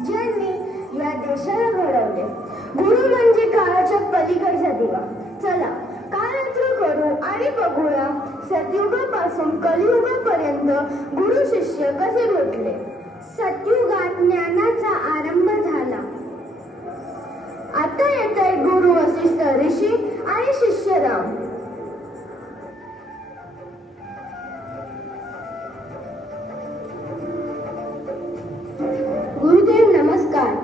ज्यांनी या देशाला घडवले. गुरु म्हणजे काळाच्या पलीकडचा दिवा. चला काळांतर करू आणि बघूया सतयुगापासून कलियुगापर्यंत गुरु शिष्य कसे भेटले. सतयुगात ज्ञानाचा आरंभ झाला. आता येत आहे गुरु वशिष्ठ ऋषी आणि शिष्य राम. गुरुदेव नमस्कार.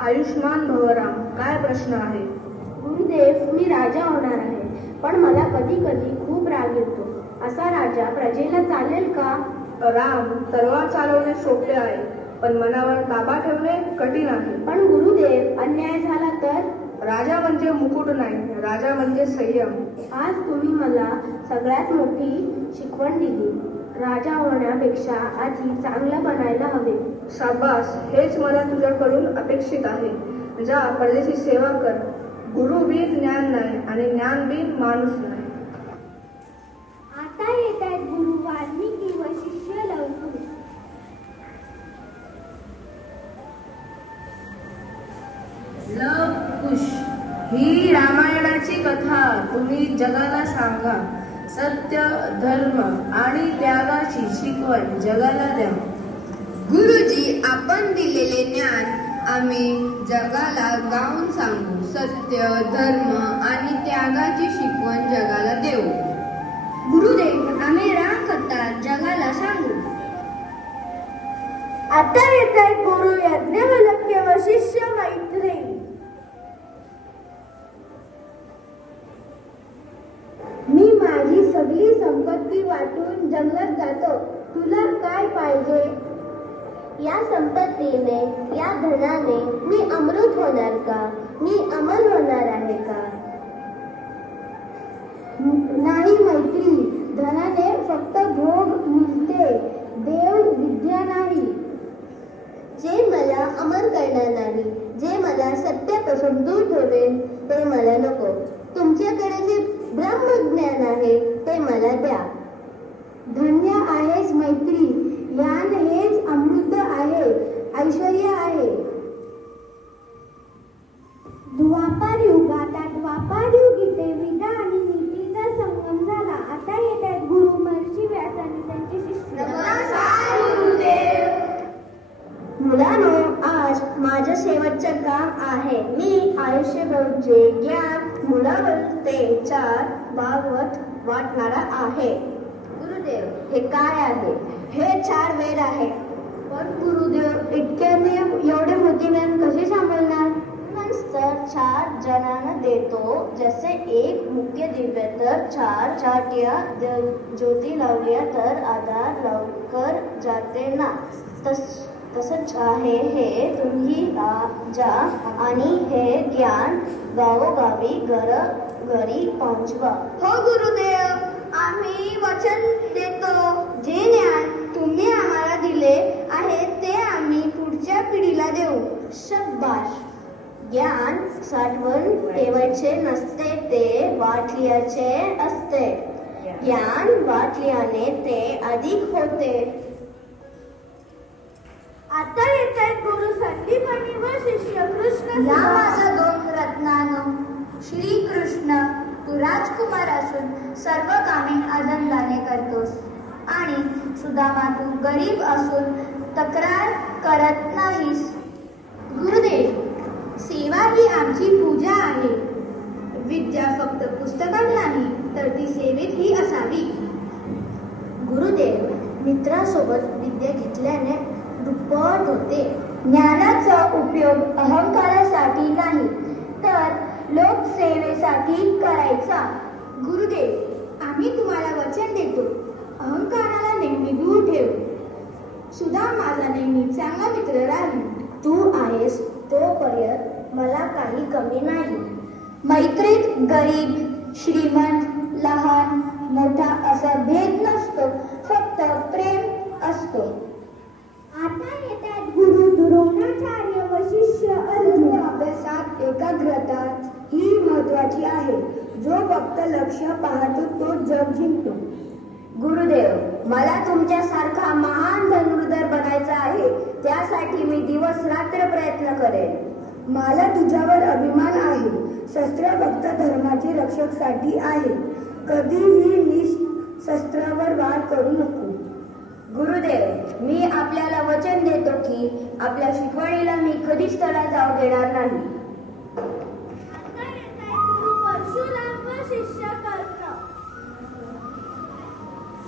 आयुष्मान भवराम, काय प्रश्न आहे? गुरुदेव, मी राजा होणार आहे, पण मला कधी कधी खूप राग येतो. असा राजा प्रजेला चालेल का? राम, तलवार चालवणे सोपे आहे, पण मनावर ताबा ठेवणे कठीण आहे. पण गुरुदेव, अन्याय झाला तर? राजा म्हणजे मुकुट नाही, राजा म्हणजे संयम. आज तुम्ही मला सगळ्यात मोठी शिकवण दिली. राजा होण्यापेक्षा आधी चांगलं बनायला हवे. शाबास, हेच मला तुझ्याकडून अपेक्षित आहे. जा, प्रजेची सेवा कर. गुरु बिन ज्ञान नाही आणि ज्ञान बिन माणूस नाही. आता येत आहेत गुरु वाल्मिकी व शिष्य लवकुश. लवकुश ही रामायणाची कथा तुम्ही जगाला सांगा. सत्य, धर्म आणि त्यागाची शिकवण जगाला द्या. गुरुजी, आपण दिलेले ज्ञान आम्ही जगाला गाऊन सांगू. सत्य, धर्म आणि त्यागाची शिकवण जगाला देऊ. गुरुदेव, आम्ही राम कथा जगाला सांगू. आता येत आहे गुरु यज्ञवल्क्य व शिष्य मैत्रेयी. मी माझी सगळी संपत्ती वाटून जंगलात जातो. तुला काय पाहिजे? या संपत्तीने, या धनाने मी अमृत होणार का? मी अमर होणार आहे का? नाही मैत्री, धनाने फक्त भोग मिळते, देव विद्या नाही. जे मला अमर करणार नाही, जे मला सत्यापासून दूर ठेवेल, ते मला नको. तुमच्याकडे जे ब्रह्मज्ञान आहे ते मला द्या. धन्य आहेस मैत्री, ज्ञान हेच अमृत आहे, ऐश्वर्य आहे. द्वापार युगात द्वापार युगीते विद्या आणि नीतीचा संगम झाला. आता येत आहेत गुरु महर्षी व्यास आणि त्यांचे शिष्य. मुलांनो, आज माझं शेवटचं काम आहे. मी आयुष्यभरचे ज्ञान मुलावर ते 4 भागवत वाटणारा आहे. गुरुदेव, हे काय आहे? हे 4 वेद आहे. पण गुरुदेव, इतक्याने एवढे मोठे ज्ञान कसे सांभाळणार? तर 4 जणांना देतो. जसे एक मुख्य दिव्य तर 4 छाट्या ज्योती लावल्या तर आधार लवकर जाते ना. तसंच आहे हे तुम्ही जा आणि हे ज्ञान गावोगावी घरी पोहोचवा. हो गुरुदेव, आम्ही वचन देतो. जे ज्ञान तुम्ही आम्हाला दिले आहे ते आम्ही पुढच्या पिढीला देऊ. शाबास. ज्ञान साठवून ठेवायचे नसते, ते वाटल्याचे असते. ज्ञान वाटल्याने ते अधिक होते. आता येत आहे गुरु संदीपनी व शिष्य कृष्ण. या माझा 2 रत्नानं. श्रीकृष्ण, तू राजकुमार असून सर्व कामे आनंदाने करतोस आणि सुदामा, तू गरीब असून तक्रार करत नाहीस. गुरुदेव, सेवा ही आमची पूजा आहे. विद्या फक्त पुस्तकात नाही, तर ती सेवेत ही असावी. गुरुदेव, मित्रासोबत विद्या घेतल्याने दुप्पट होते. ज्ञानाचा उपयोग अहंकारासाठी नाही, तर लोकसेवेसाठी करायचा. गुरुदेव, आम्ही तुम्हाला वचन देतो. अहंकाराला नेहमी दूर ठेव. सुद्धा माझा नेहमी चांगला मित्र राहील. तू आहेस तोपर्यंत मला काही कमी नाही. मैत्रीत गरीब, श्रीमंत, लहान, मोठा असा भेद नसतो, फक्त प्रेम असतो. आता येतात गुरु द्रोणाचार्य व शिष्य अर्जुन. अभ्यासात एकाग्रता ही महत्वाची आहे. जो फक्त लक्ष पाहतो तो जग जिंकतो. गुरुदेव, मला तुमच्यासारखा महान धनुर्धर बनायचा आहे. त्यासाठी मी दिवस रात्र प्रयत्न करेन. मला तुझ्यावर अभिमान आहे. शस्त्र फक्त धर्माची रक्षकसाठी आहे. कधीही शस्त्रावर वार करू नको. गुरुदेव, मी आपल्याला वचन देतो की आपल्या शिकवणीला मी कधीच तडा जाऊ देणार नाही.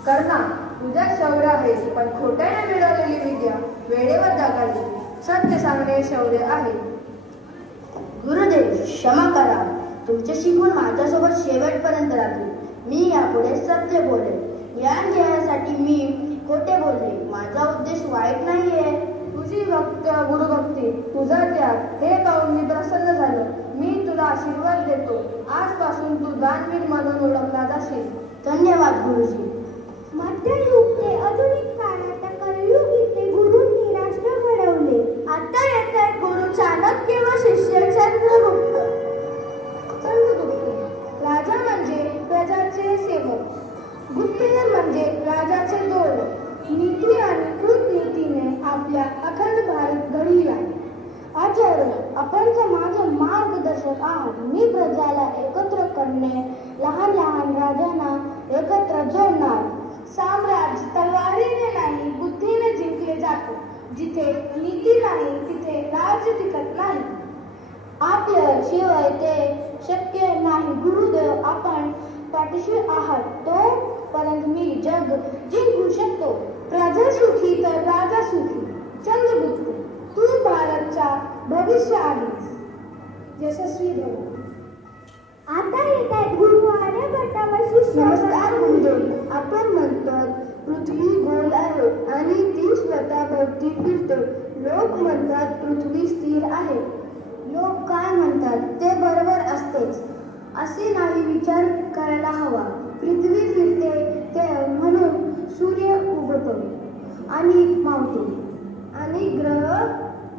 कर्णा, तुझ्या शौर्य आहे, पण खोट्याने मिळवलेली विद्या वेळेवर दाखवली. सत्य सांगणे शौर्य आहे. गुरुदेव, क्षमा करा. तुमचे शिकवून माझ्यासोबत शेवटपर्यंत राहील. मी यापुढे सत्य बोलेन. ज्ञान घेण्यासाठी मी खोटे बोलले. माझा उद्देश वाईट नाहीये. तुझी गुरुभक्ती, तुझा त्याग हे पाहून मी प्रसन्न झालो. मी तुला आशीर्वाद देतो. आजपासून तू दानवीर म्हणून ओळखला जाशील. धन्यवाद गुरुजी. मध्ययुग ते आधुनिक काळात कलियुग ते गुरूंनी राष्ट्र घडवले. आता येतात गुरु चाणक्य व शिष्य चंद्रगुप्त. राजा म्हणजे प्रजाचे सेवक, गुप्तहेर म्हणजे राजाचे दोर. नीती आणि कृतनीतीने आपल्या अखंड भारत घडविला. आचार्य, आपण माझे मार्गदर्शक आहात. मी प्रजाला एकत्र करणे, लहान लहान राजांना एकत्र जोडणार. साम्राज्य तलवारीने नाही, बुद्धीने जिंकले जाते. जिथे नीती नाही तिथे राज्य टिकत नाही. आपल्या शिवाय ते शक्य नाही. गुरुदेव, आपण पाठीशी आहात तोपर्यंत मी जग जिंकू शकतो. प्रजा सुखी तर राजा सुखी. चंद्रगुप्त, तू भारतचा भविष्य आहेस. यशस्वी भव. आता येतात गुरु आर्यभट्ट व शिष्य. नमस्कार गुरुदेव. आपण म्हणतात पृथ्वी गोल आहे आणि ती स्वतःभोवती फिरते. लोक म्हणतात पृथ्वी स्थिर आहे. लोक काय म्हणतात ते बरोबर असतेच असे नाही विचार करायला हवा. पृथ्वी फिरते ते म्हणून सूर्य उगवतो आणि मावतो. आणि ग्रह,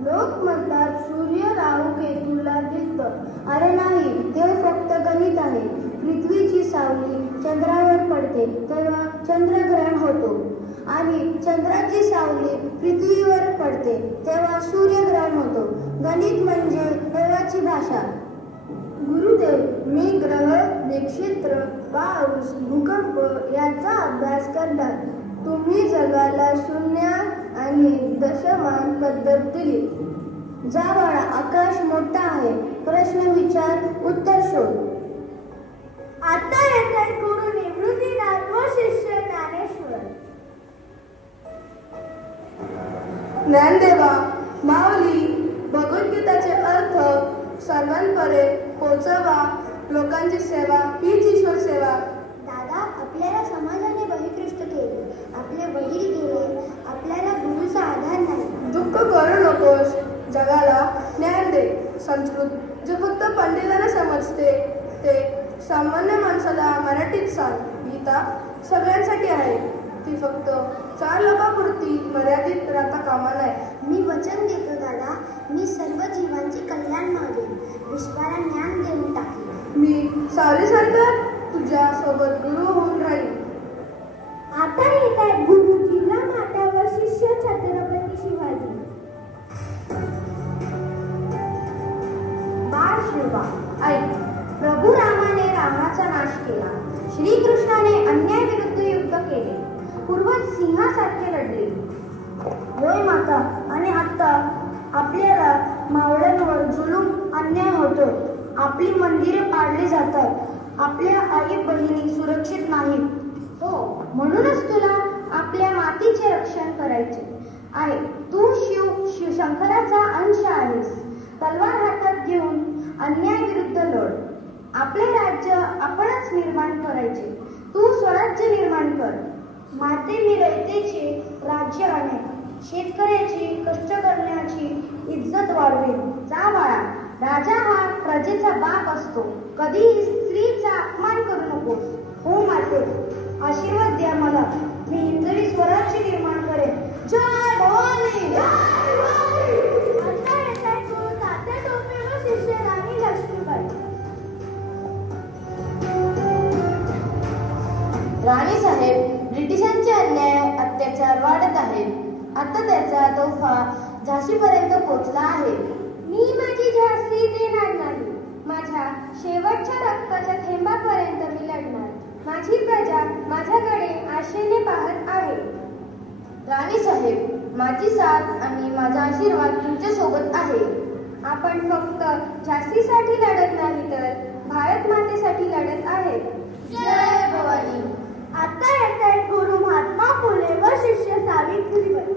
लोक म्हणतात सूर्य राहू केतूला दिसतं. अरे नाही, ते फक्त गणित आहे. पृथ्वीची सावली चंद्रावर पडते तेव्हा चंद्रग्रहण होतो आणि चंद्राची सावली पृथ्वीवर पडते तेव्हा सूर्यग्रहण होतो. गणित म्हणजे देवाची भाषा. गुरुदेव, मी ग्रह, नक्षत्र, पाऊस, भूकंप याचा अभ्यास करणार. तुम्ही जगाला शून्य आणि दशमान पद्धत दिली. जा बाळा, आकाश मोठा आहे. प्रश्न विचार, उत्तर शोध. आता येतात गुरु निवृत्तीनाथ व शिष्य ज्ञानेश्वर. ज्ञानदेवा, माऊली, भगवद्गीताचे अर्थ सर्वांपर्यंत पोहोचवा. लोकांची सेवा हीच ईश्वर सेवा. दादा, आपल्याला समाजाने बहिष्कृत केले. आपले वडील गेले. आपल्याला गुरुचा आधार नाही. दुःख करू नकोस. जगाला ज्ञान दे. संस्कृत जे फक्त पंडितांना समजते ते सामान्य माणसाला मराठीत सांग. गीता सगळ्यांसाठी आहे. ती फक्त 4 लोकांपुरती मर्यादित राहता कामा नये. मी वचन देतो दादा, मी सर्व जीवांचे कल्याण मागेन. विश्वाला ज्ञान देऊन टाकेन. मी सावलीसारखं तुझ्या सोबत गुरु होऊन राहील. आता येतात गुरु जिल्हा माता व शिष्य छत्रपती शिवाजी. बाळ शिवा, ऐक. प्रभू रामाने रावणाचा नाश केला. श्रीकृष्णाने अन्यायाविरुद्ध युद्ध केले. पूर्वज सिंहासारखे लढले. होय माता, आणि आता आपल्याला मावळ्यांवर जुलूम अन्याय होतो. आपली मंदिरे पाडली जातात. आपल्या आई बहिणी सुरक्षित नाहीत. हो, म्हणूनच तुला आपल्या मातीचे रक्षण करायचे आहे. तू शिवशंकराचा अंश आहेस. तलवार हातात घेऊन अन्यायाविरुद्ध लढ. आपले राज्य आपणच निर्माण करायचे. तू स्वराज्य निर्माण कर. माते मी रयतेचे राज्य आणेन. शेतकऱ्याची कष्ट करण्याची इज्जत वाढवेल. जा बाळा, राजा हा प्रजेचा बाप असतो. कधीही स्त्रीचा अपमान करू नकोस. हो माते, आशीर्वाद द्या मला. मी हिंदवी स्वराज्य निर्माण करेन. जय भवानी. आता येतात गुरु तात्या टोपे व शिष्य राणी लक्ष्मीबाई. राणी साहेब, ब्रिटिशांचे अन्याय विस्तार वाढत आहे. आता त्याचा तोफा झाशीपर्यंत पोहोचला आहे. मी माझी झाशी देणार नाही. माझ्या शेवटच्या रक्ताच्या थेंबापर्यंत मी लढणार. माझी प्रजा माझ्याकडे आशेने पाहत आहे. राणी साहेब, माझी साथ आणि माझा आशीर्वाद तुमच्या सोबत आहे. आपण फक्त झाशीसाठी लढत नाही तर भारत मातेसाठी लढत आहे. जय भवानी. आता येत आहेत गुरु महात्मा फुले व शिष्य सावित्रीबाई.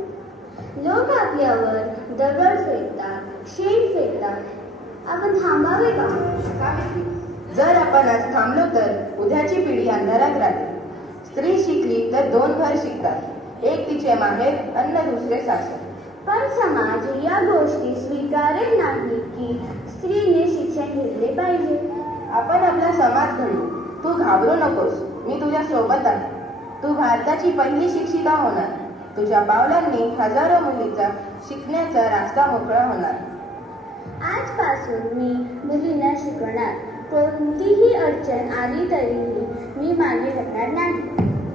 लोक आपल्यावर दगड फेकतात, शेण फेकतात. आपण थांबावे का? जर आपण आज थांबलो तर उद्याची पिढी अंधारात राहील. स्त्री शिकली तर 2 घर शिकतात. एक तिचे माहेर, अन्न दुसरे सासर. पण समाज या गोष्टी स्वीकारेल नाही की स्त्रीने शिक्षण घेतले पाहिजे. आपण आपला समाज घडू. तू घाबरू नकोस, मी तुझ्या सोबत आहे. तू भारताची पहिली शिक्षिका होणार. तुझ्या पावलांनी हजारो मुलीचा शिकण्याचा रस्ता मोकळा होणार. आजपासून मी मुलींना शिकवणार. कोणतीही अडचण आली तरीही मी मागे हटणार नाही.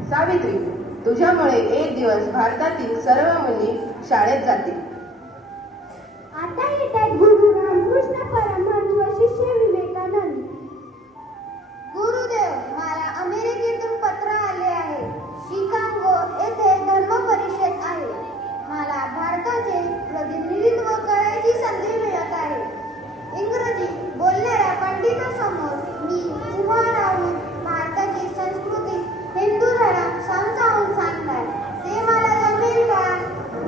सावित्री, तुझ्यामुळे एक दिवस भारतातील सर्व मुली शाळेत जातील. आता येत आहेत गुरु रामकृष्ण परमहंस व शिष्य विवेकानंद. गुरुदेव, मला अमेरिकेतून पत्र आले आहे. शिकागो येथे धर्म परिषद आहे. मला भारताचे प्रतिनिधित्व करायची संधी मिळत आहे. इंग्रजी बोलणाऱ्या पंडितांसमोर मी उभा राहून भारताची संस्कृती, हिंदू धर्म समजावून सांगणार. ते मला जमेल का?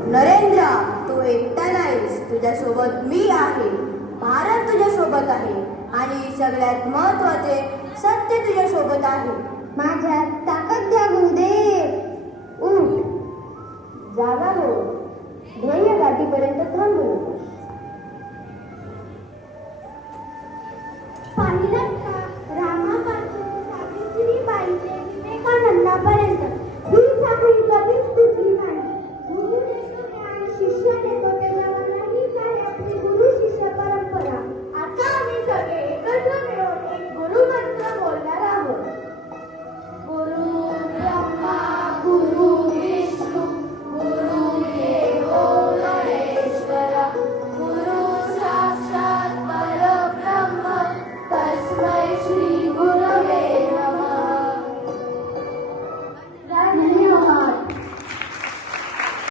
नरेंद्र, तू एकटा नाहीस. तुझ्यासोबत मी आहे. भारत तुझ्या सोबत आहे आणि सगळ्यात महत्त्वाचे सत्य तुझ्या सोबत आहे. माझ्यात ताकद द्या गुरुदेव. उठ, जागा हो. ध्येय गाठीपर्यंत थांबू नकोस.